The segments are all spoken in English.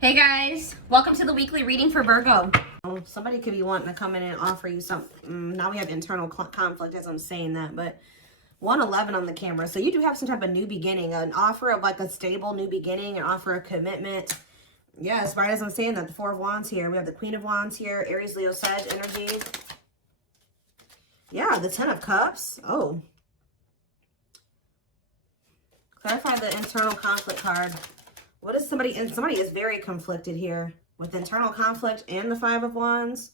Hey guys, welcome to the weekly reading for Virgo. Somebody could be wanting to come in and offer you something. Now we have internal conflict as I'm saying that, but 111 on the camera. So you do have some type of new beginning, an offer of like a stable new beginning, an offer of commitment. Yes, right as I'm saying that, the Four of Wands here. We have the Queen of Wands here, Aries, Leo, Sag energy. Yeah, the Ten of Cups. Oh. Clarify the internal conflict card. What is somebody, and somebody is very conflicted here with internal conflict and the Five of Wands.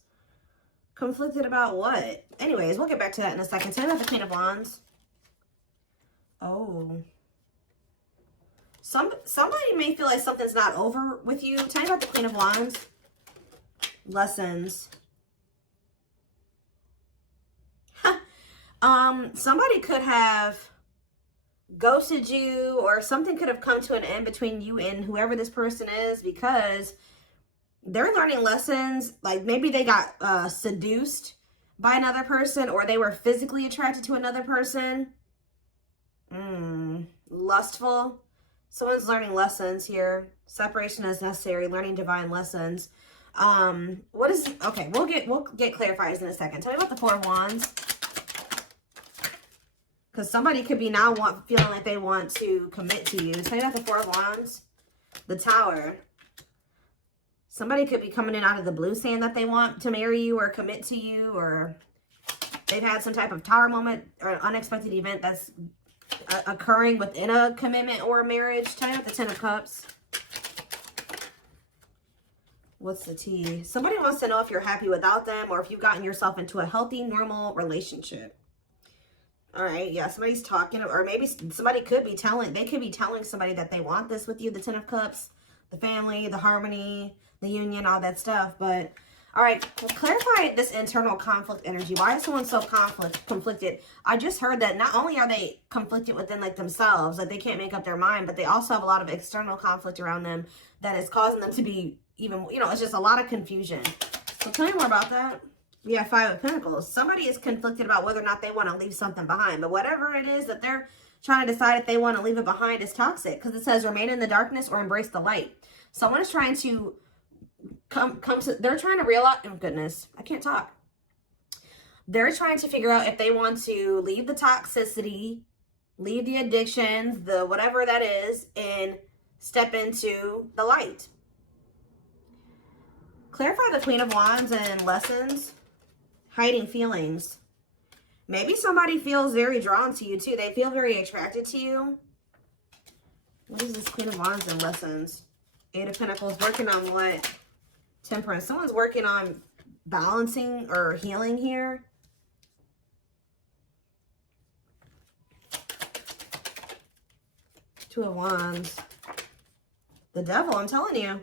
Conflicted about what? Anyways, we'll get back to that in a second. Tell me about the Queen of Wands. Oh. Somebody may feel like something's not over with you. Tell me about the Queen of Wands. Lessons. Somebody could have ghosted you, or something could have come to an end between you and whoever this person is, because they're learning lessons. Like maybe they got seduced by another person, or they were physically attracted to another person. Lustful. Someone's learning lessons here. Separation is necessary. Learning divine lessons. What is, okay, we'll get clarifiers in a second. Tell me about the Four of Wands. Because somebody could be now feeling like they want to commit to you. Tell me about the Four of Wands. The Tower. Somebody could be coming in out of the blue saying that they want to marry you or commit to you, or they've had some type of tower moment or an unexpected event that's occurring within a commitment or a marriage. Tell me about the Ten of Cups. What's the tea? Somebody wants to know if you're happy without them, or if you've gotten yourself into a healthy, normal relationship. All right, yeah, somebody's talking, or maybe somebody could be telling, they could be telling somebody that they want this with you, the Ten of Cups, the family, the harmony, the union, all that stuff. But, all right, clarify this internal conflict energy. Why is someone so conflicted? I just heard that not only are they conflicted within like themselves, like they can't make up their mind, but they also have a lot of external conflict around them that is causing them to be even, you know, it's just a lot of confusion. So tell me more about that. We have Five of Pentacles. Somebody is conflicted about whether or not they want to leave something behind. But whatever it is that they're trying to decide if they want to leave it behind is toxic. Because it says remain in the darkness or embrace the light. Someone is trying to come to, they're trying to realize, oh goodness, I can't talk. They're trying to figure out if they want to leave the toxicity, leave the addictions, the whatever that is, and step into the light. Clarify the Queen of Wands and lessons. Hiding feelings. Maybe somebody feels very drawn to you too. They feel very attracted to you. What is this Queen of Wands and lessons? Eight of Pentacles. Working on what? Temperance. Someone's working on balancing or healing here. Two of Wands. The Devil, I'm telling you.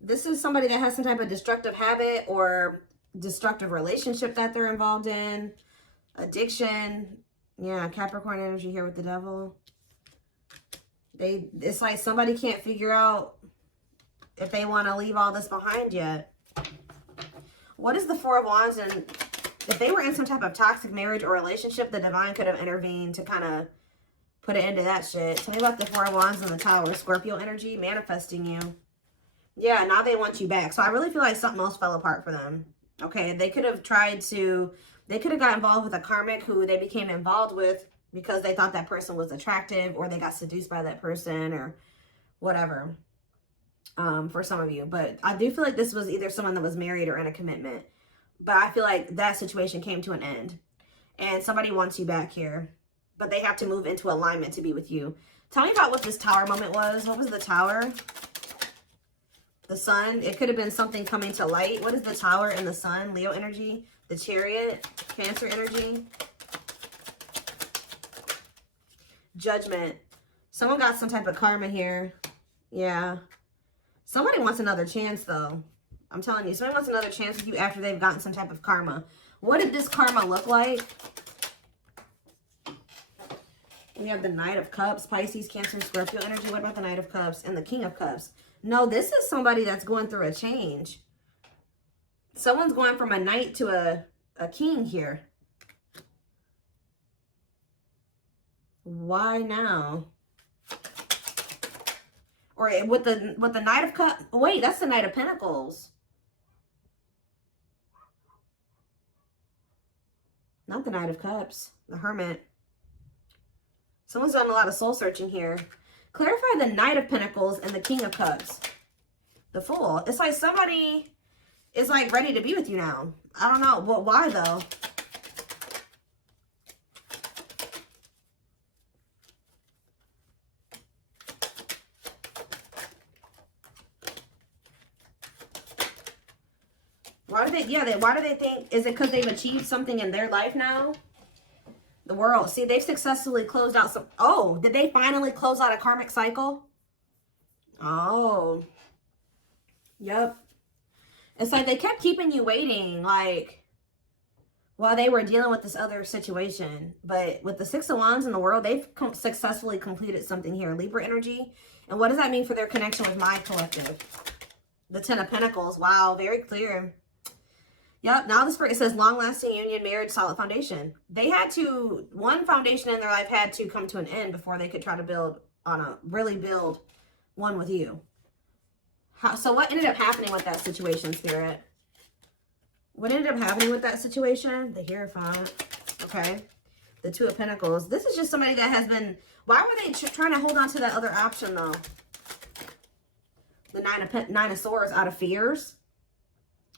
This is somebody that has some type of destructive habit or destructive relationship that they're involved in. Addiction. Yeah, Capricorn energy here with the Devil. It's like somebody can't figure out if they want to leave all this behind yet. What is the Four of Wands? And if they were in some type of toxic marriage or relationship, the divine could have intervened to kind of put an end to that shit. Tell me about the Four of Wands and the Tower. Scorpio energy, manifesting you. Yeah, now they want you back. So I really feel like something else fell apart for them. Okay, they could have got involved with a karmic who they became involved with because they thought that person was attractive, or they got seduced by that person, or whatever, for some of you. But I do feel like this was either someone that was married or in a commitment. But I feel like that situation came to an end. And somebody wants you back here. But they have to move into alignment to be with you. Tell me about what this Tower moment was. What was the Tower? The Sun. It could have been something coming to light. What is the Tower and the Sun? Leo energy. The Chariot. Cancer energy. Judgment. Someone got some type of karma here. Yeah. Somebody wants another chance, though. I'm telling you. Somebody wants another chance with you after they've gotten some type of karma. What did this karma look like? We have the Knight of Cups. Pisces, Cancer, and Scorpio energy. What about the Knight of Cups and the King of Cups? No, this is somebody that's going through a change. Someone's going from a knight to a king here. Why now? Or with the Knight of Cups. Wait, that's the Knight of Pentacles. Not the Knight of Cups. The Hermit. Someone's done a lot of soul searching here. Clarify the Knight of Pentacles and the King of Cups. The Fool. It's like somebody is like ready to be with you now. I don't know. But why though? Why do why do they think, is it because they've achieved something in their life now? The World. See, they've successfully closed out some, oh, did they finally close out a karmic cycle? Oh. Yep. It's like they kept keeping you waiting, like, while they were dealing with this other situation. But with the Six of Wands in the World, they've successfully completed something here. Libra energy. And what does that mean for their connection with my collective? The Ten of Pentacles. Wow, very clear. Yep, now this it says long-lasting union, marriage, solid foundation. They had to, one foundation in their life had to come to an end before they could try to build really build one with you. So what ended up happening with that situation, Spirit? What ended up happening with that situation? The Hierophant. Okay. The Two of Pentacles. This is just somebody that has been, why were they trying to hold on to that other option though? The Nine of Swords, out of fears.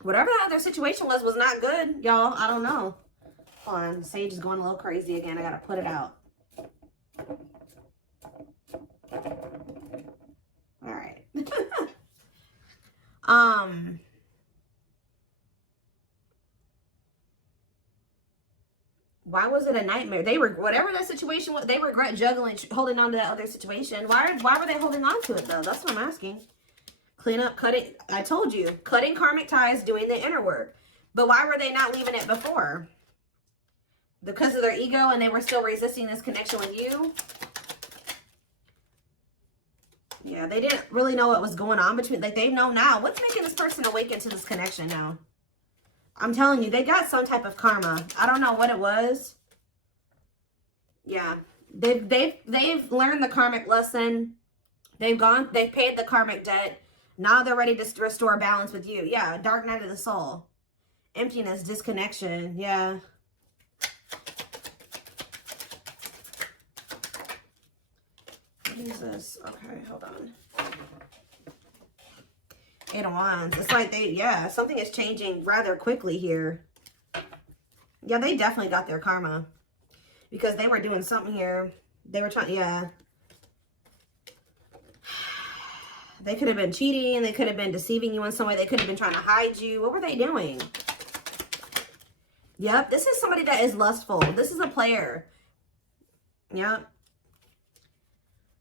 Whatever that other situation was not good, y'all. I don't know. Hold on. Sage is going a little crazy again. I got to put it out. All right. Why was it a nightmare? They were, whatever that situation was, they regret juggling, holding on to that other situation. Why were they holding on to it though? That's what I'm asking. Clean up, cutting. I told you, cutting karmic ties, doing the inner work. But why were they not leaving it before? Because of their ego and they were still resisting this connection with you? Yeah, they didn't really know what was going on between, like they know now. What's making this person awaken to this connection now? I'm telling you, they got some type of karma. I don't know what it was. Yeah, they've learned the karmic lesson. They've paid the karmic debt. Now they're ready to restore balance with you. Yeah, dark night of the soul. Emptiness, disconnection. Yeah. What is this? Okay, hold on. Eight of Wands. It's like yeah, something is changing rather quickly here. Yeah, they definitely got their karma. Because they were doing something here. They were trying, yeah. They could have been cheating. They could have been deceiving you in some way. They could have been trying to hide you. What were they doing? Yep. This is somebody that is lustful. This is a player. Yep.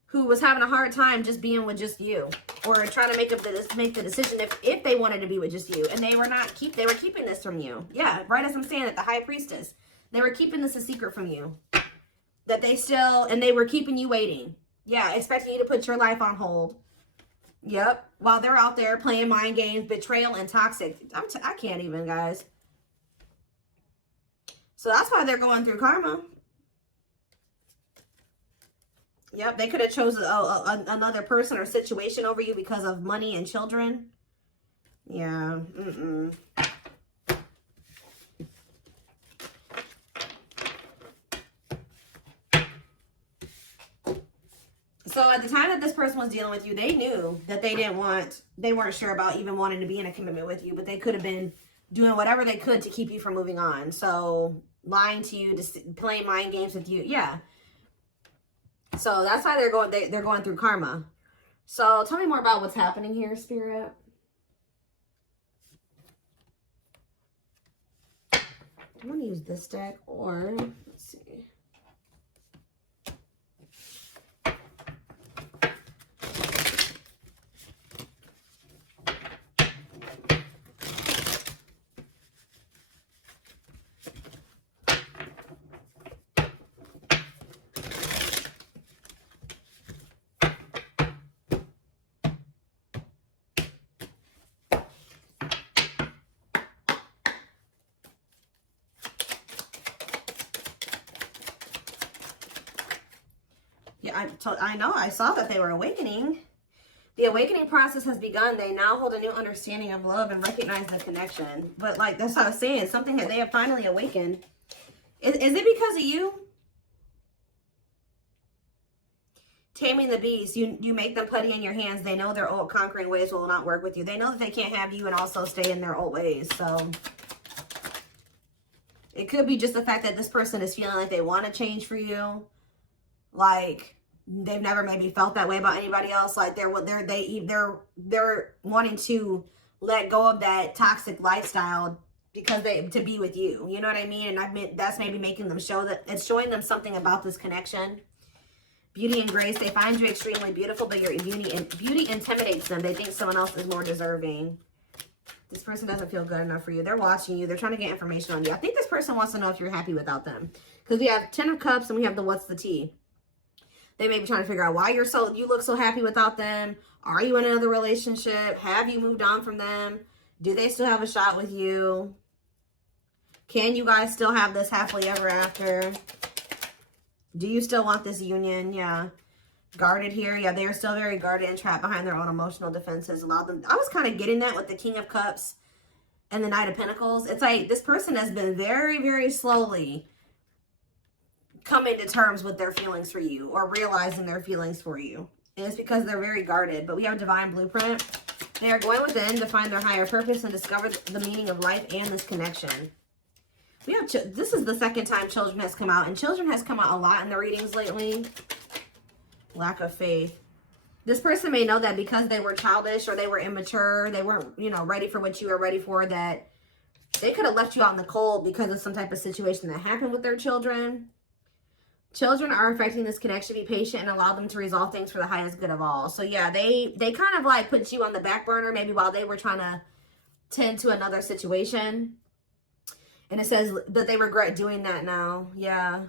Who was having a hard time just being with just you. Or trying to make the decision if they wanted to be with just you. And they were they were keeping this from you. Yeah. Right as I'm saying it, the High Priestess. They were keeping this a secret from you. That they were keeping you waiting. Yeah. Expecting you to put your life on hold. Yep. While they're out there playing mind games, betrayal, and toxic. I can't even, guys. So that's why they're going through karma. Yep. They could have chosen another person or situation over you because of money and children. Yeah. So at the time that this person was dealing with you, they knew that they weren't sure about even wanting to be in a commitment with you, but they could have been doing whatever they could to keep you from moving on. So lying to you, playing mind games with you. Yeah. So that's why they're going through karma. So tell me more about what's happening here, Spirit. I'm going to use this deck or let's see. Yeah, I know. I saw that they were awakening. The awakening process has begun. They now hold a new understanding of love and recognize the connection. But like, that's what I was saying. Something that they have finally awakened. Is it because of you? Taming the beast. You make them putty in your hands. They know their old conquering ways will not work with you. They know that they can't have you and also stay in their old ways. So it could be just the fact that this person is feeling like they want to change for you. Like, they've never maybe felt that way about anybody else. Like they're wanting to let go of that toxic lifestyle because to be with you. You know what I mean? And that's maybe making them show that it's showing them something about this connection. Beauty and grace. They find you extremely beautiful, but your beauty intimidates them. They think someone else is more deserving. This person doesn't feel good enough for you. They're watching you. They're trying to get information on you. I think this person wants to know if you're happy without them. Because we have 10 of Cups and we have the what's the tea. They may be trying to figure out why you look so happy without them. Are you in another relationship? Have you moved on from them? Do they still have a shot with you? Can you guys still have this happily ever after? Do you still want this union? Yeah. Guarded here. Yeah, they're still very guarded and trapped behind their own emotional defenses. Allow them. I was kind of getting that with the King of Cups and the Knight of Pentacles. It's like this person has been very, very slowly coming to terms with their feelings for you or realizing their feelings for you. And it's because they're very guarded. But we have Divine Blueprint. They are going within to find their higher purpose and discover the meaning of life and this connection. We have, this is the second time Children has come out. And Children has come out a lot in the readings lately. Lack of faith. This person may know that because they were childish or they were immature, they weren't, you know, ready for what you were ready for, that they could have left you out in the cold because of some type of situation that happened with their children. Children are affecting this connection. Be patient and allow them to resolve things for the highest good of all. So yeah, they kind of like put you on the back burner maybe while they were trying to tend to another situation. And it says that they regret doing that now. Yeah.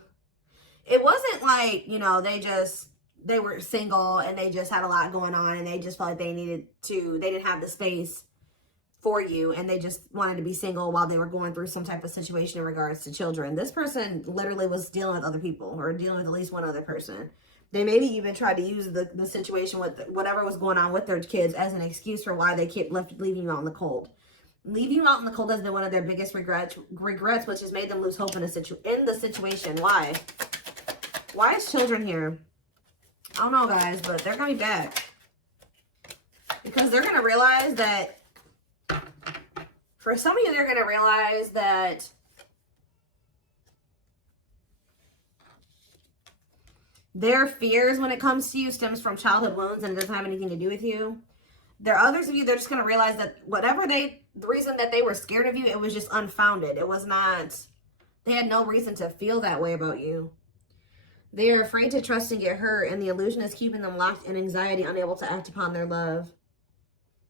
It wasn't like, you know, they were single and they just had a lot going on and they just felt like they didn't have the space for you and they just wanted to be single while they were going through some type of situation in regards to children. This person literally was dealing with other people or dealing with at least one other person. They maybe even tried to use the situation with whatever was going on with their kids as an excuse for why they kept leaving you out in the cold. Leaving you out in the cold has been one of their biggest regrets, which has made them lose hope in the situation. Why? Why is Children here? I don't know, guys, but they're going to be back. Because they're going to realize that, for some of you, they're going to realize that their fears when it comes to you stems from childhood wounds and it doesn't have anything to do with you. There are others of you, they're just going to realize that the reason that they were scared of you, it was just unfounded. It was not, they had no reason to feel that way about you. They are afraid to trust and get hurt, and the illusion is keeping them locked in anxiety, unable to act upon their love.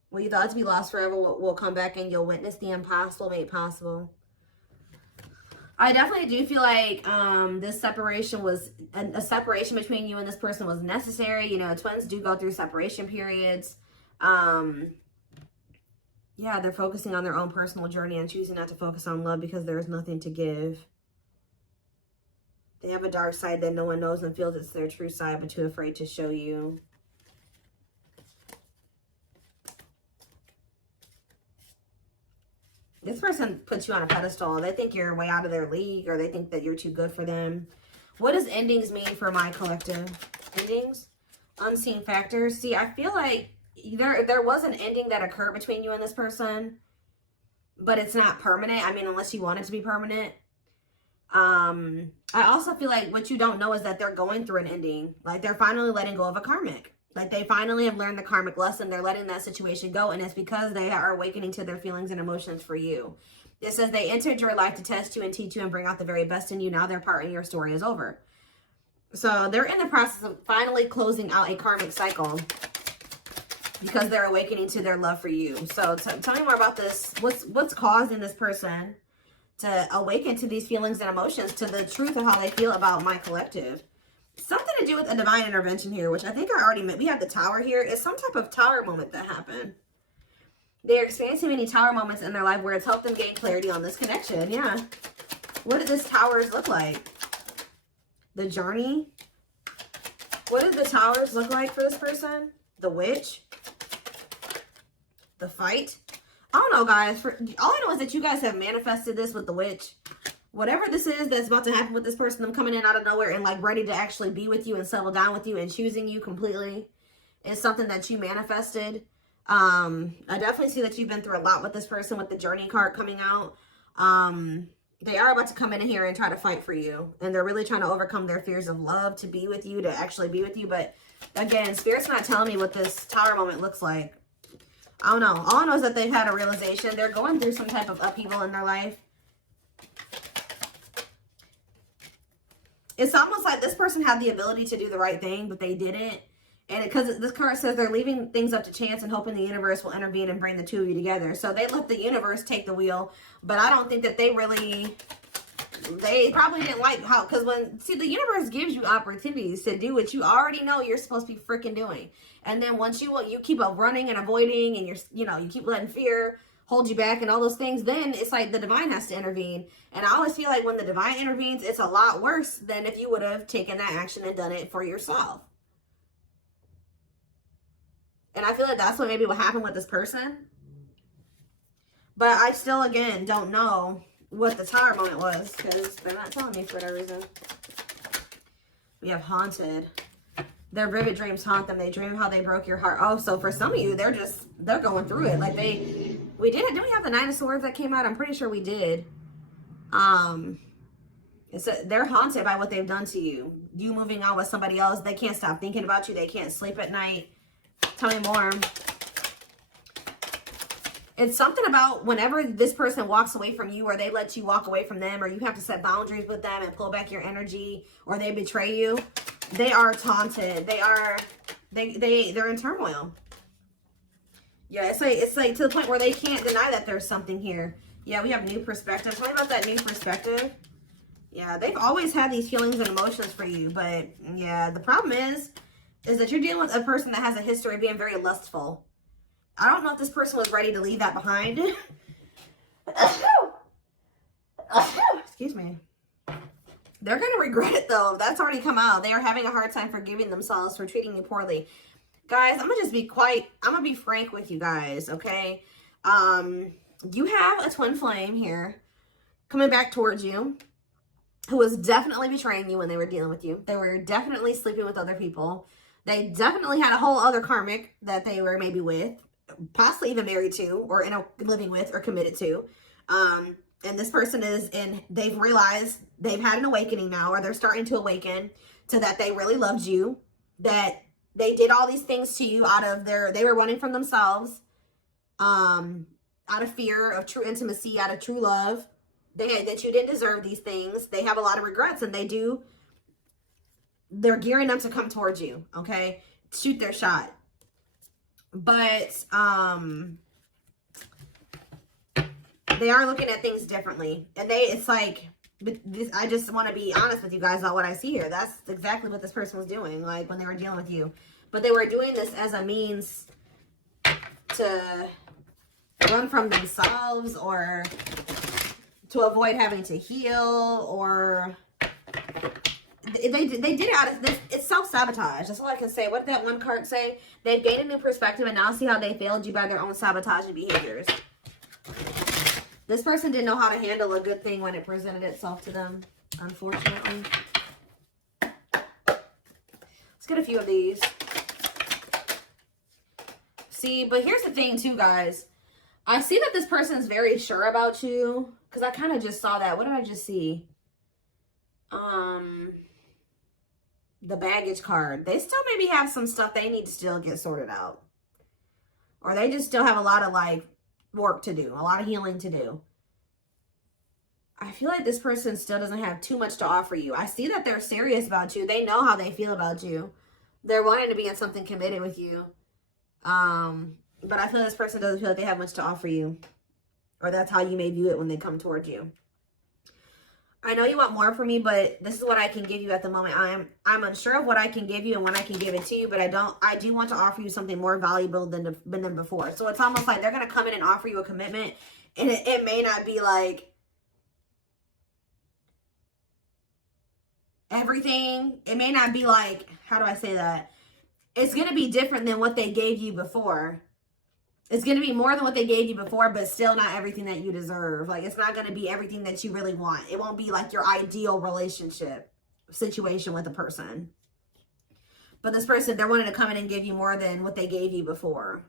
What you thought to be lost forever will come back, and you'll witness the impossible made possible. I definitely do feel like this separation was, a separation between you and this person was necessary. You know, twins do go through separation periods. Yeah, they're focusing on their own personal journey and choosing not to focus on love because there is nothing to give. They have a dark side that no one knows and feels it's their true side, but too afraid to show you. This person puts you on a pedestal. They think you're way out of their league, or they think that you're too good for them. What does endings mean for my collective? Endings? Unseen factors. See, I feel like there was an ending that occurred between you and this person, but it's not permanent. I mean, unless you want it to be permanent. I also feel like what you don't know is that they're going through an ending. Like, they're finally letting go of a karmic. Like, they finally have learned the karmic lesson. They're letting that situation go, and it's because they are awakening to their feelings and emotions for you. It says they entered your life to test you and teach you and bring out the very best in you. Now their part in your story is over. So they're in the process of finally closing out a karmic cycle because they're awakening to their love for you. So tell me more about this. What's causing this person to awaken to these feelings and emotions, to the truth of how they feel about my collective? Something to do with a divine intervention here, which I think I already met. We have the Tower here. It's some type of Tower moment that happened. They're experiencing many Tower moments in their life where it's helped them gain clarity on this connection. Yeah. What did this Towers look like? The journey. What did the Towers look like for this person? the Witch, the Fight. I don't know, guys. All I know is that you guys have manifested this with the Witch. Whatever this is that's about to happen with this person, them coming in out of nowhere and like ready to actually be with you and settle down with you and choosing you completely, is something that you manifested. I definitely see that you've been through a lot with this person with the Journey card coming out. They are about to come in here and try to fight for you. And they're really trying to overcome their fears of love to be with you, to actually be with you. But again, Spirit's not telling me what this Tower moment looks like. I don't know. All I know is that they've had a realization. They're going through some type of upheaval in their life. It's almost like this person had the ability to do the right thing, but they didn't. And because this card says they're leaving things up to chance and hoping the universe will intervene and bring the two of you together. So they let the universe take the wheel. But I don't think that they probably didn't like how, because see, the universe gives you opportunities to do what you already know you're supposed to be freaking doing. And then once you keep up running and avoiding, and you keep letting fear hold you back and all those things, then it's like the divine has to intervene. And I always feel like when the divine intervenes, it's a lot worse than if you would have taken that action and done it for yourself. And I feel like that's what maybe what happened with this person. But I still, again, don't know what the Tower moment was, because they're not telling me for whatever reason. We have Haunted. Their vivid dreams haunt them. They dream how they broke your heart. Oh, so for some of you, they're going through it. Like didn't we have the Nine of Swords that came out? I'm pretty sure we did. They're haunted by what they've done to you. You moving on with somebody else. They can't stop thinking about you. They can't sleep at night. Tell me more. It's something about whenever this person walks away from you, or they let you walk away from them, or you have to set boundaries with them and pull back your energy, or they betray you. They are taunted. They're in turmoil. Yeah, it's like to the point where they can't deny that there's something here. Yeah, we have new perspective. Tell me about that new perspective. Yeah, they've always had these feelings and emotions for you, but yeah, the problem is that you're dealing with a person that has a history of being very lustful. I don't know if this person was ready to leave that behind. Excuse me. They're going to regret it, though. That's already come out. They are having a hard time forgiving themselves for treating you poorly. Guys, I'm going to just be I'm going to be frank with you guys, okay? You have a twin flame here coming back towards you who was definitely betraying you when they were dealing with you. They were definitely sleeping with other people. They definitely had a whole other karmic that they were maybe with, possibly even married to, or living with, or committed to. And this person they've realized they've had an awakening now, or they're starting to awaken to that they really loved you, that they did all these things to you they were running from themselves, out of fear of true intimacy, out of true love, that you didn't deserve these things. They have a lot of regrets, and they're gearing up to come towards you, okay? Shoot their shot. But, they are looking at things differently. And I just want to be honest with you guys about what I see here. That's exactly what this person was doing, like, when they were dealing with you. But they were doing this as a means to run from themselves, or to avoid having to heal, or they did it out of this. It's self-sabotage. That's all I can say. What did that one card say? They've gained a new perspective and now see how they failed you by their own sabotaging behaviors. This person didn't know how to handle a good thing when it presented itself to them, unfortunately. Let's get a few of these. See, but here's the thing too, guys. I see that this person is very sure about you, because I kind of just saw that. What did I just see? The baggage card. They still maybe have some stuff they need to still get sorted out. Or they just still have a lot of work to do, a lot of healing to do. I feel like this person still doesn't have too much to offer you. I see that they're serious about you. They know how they feel about you. They're wanting to be in something committed with you. But I feel like this person doesn't feel like they have much to offer you. Or that's how you may view it when they come towards you. I know you want more from me, but this is what I can give you at the moment. I'm unsure of what I can give you and when I can give it to you, but I do want to offer you something more valuable than before. So it's almost like they're going to come in and offer you a commitment, and it may not be like everything. It may not be like, how do I say that? it's going to be different than what they gave you before. It's going to be more than what they gave you before, but still not everything that you deserve. Like, it's not going to be everything that you really want. It won't be like your ideal relationship situation with a person. But this person, they're wanting to come in and give you more than what they gave you before.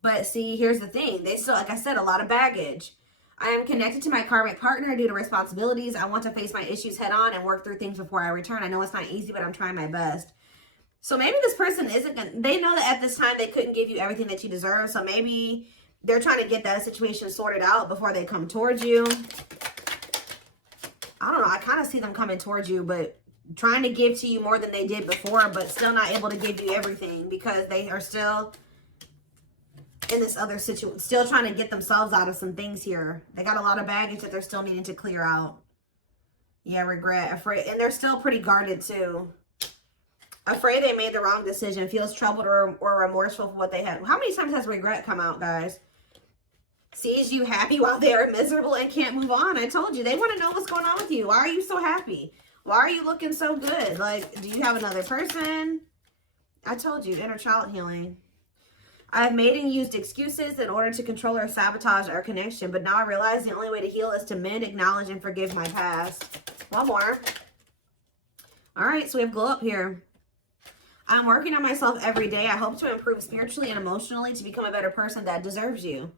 But see, here's the thing. They still, like I said, a lot of baggage. I am connected to my karmic partner due to responsibilities. I want to face my issues head on and work through things before I return. I know it's not easy, but I'm trying my best. So maybe this person isn't going to, they know that at this time they couldn't give you everything that you deserve. So maybe they're trying to get that situation sorted out before they come towards you. I don't know. I kind of see them coming towards you, but trying to give to you more than they did before, but still not able to give you everything because they are still in this other situation, still trying to get themselves out of some things here. They got a lot of baggage that they're still needing to clear out. Yeah, regret, afraid, and they're still pretty guarded too. Afraid they made the wrong decision, feels troubled or remorseful for what they had. How many times has regret come out, guys? Sees you happy while they are miserable and can't move on. I told you, they want to know what's going on with you. Why are you so happy? Why are you looking so good? Like, do you have another person? I told you, inner child healing. I've made and used excuses in order to control or sabotage our connection, but now I realize the only way to heal is to mend, acknowledge, and forgive my past. One more. All right, so we have glow up here. I'm working on myself every day. I hope to improve spiritually and emotionally to become a better person that deserves you.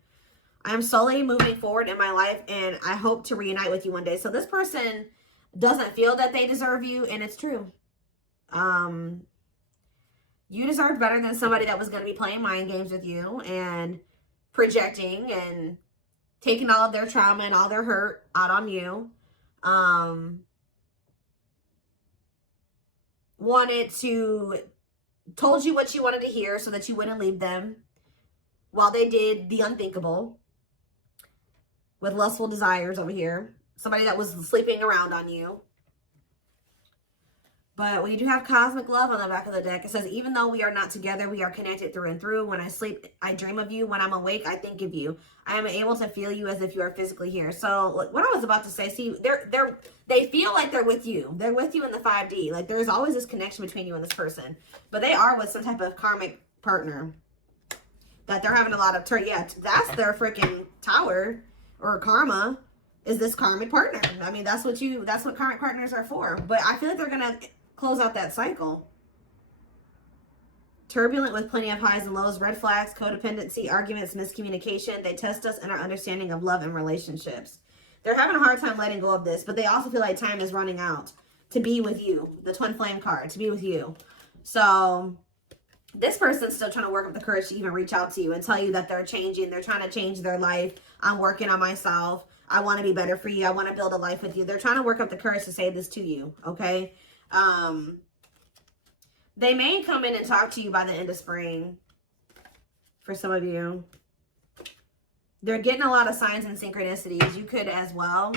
I am slowly moving forward in my life, and I hope to reunite with you one day. So this person doesn't feel that they deserve you, and it's true. You deserve better than somebody that was going to be playing mind games with you and projecting and taking all of their trauma and all their hurt out on you. Told you what you wanted to hear so that you wouldn't leave them while they did the unthinkable with lustful desires over here. Somebody that was sleeping around on you. But we do have cosmic love on the back of the deck. It says, even though we are not together, we are connected through and through. When I sleep, I dream of you. When I'm awake, I think of you. I am able to feel you as if you are physically here. So what I was about to say, see, they feel like they're with you. They're with you in the 5D. Like there's always this connection between you and this person. But they are with some type of karmic partner that they're having a lot of yeah, that's their freaking tower or karma is this karmic partner. I mean, that's what karmic partners are for. But I feel like they're going to close out that cycle. Turbulent with plenty of highs and lows, red flags, codependency, arguments, miscommunication. They test us in our understanding of love and relationships. They're having a hard time letting go of this, but they also feel like time is running out to be with you. The twin flame card, to be with you. So this person's still trying to work up the courage to even reach out to you and tell you that they're changing. They're trying to change their life. I'm working on myself. I want to be better for you. I want to build a life with you. They're trying to work up the courage to say this to you, okay? They may come in and talk to you by the end of spring for some of you. They're getting a lot of signs and synchronicities. You could as well.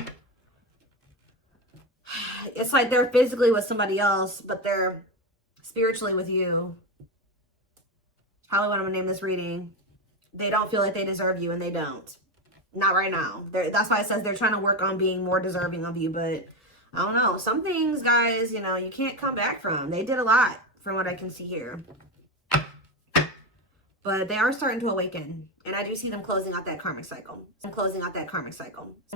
It's like they're physically with somebody else, but they're spiritually with you. How do I want to name this reading? They don't feel like they deserve you, and they don't. Not right now. That's why it says they're trying to work on being more deserving of you, but I don't know. Some things, guys, you know, you can't come back from. They did a lot from what I can see here. But they are starting to awaken. And I do see them closing out that karmic cycle.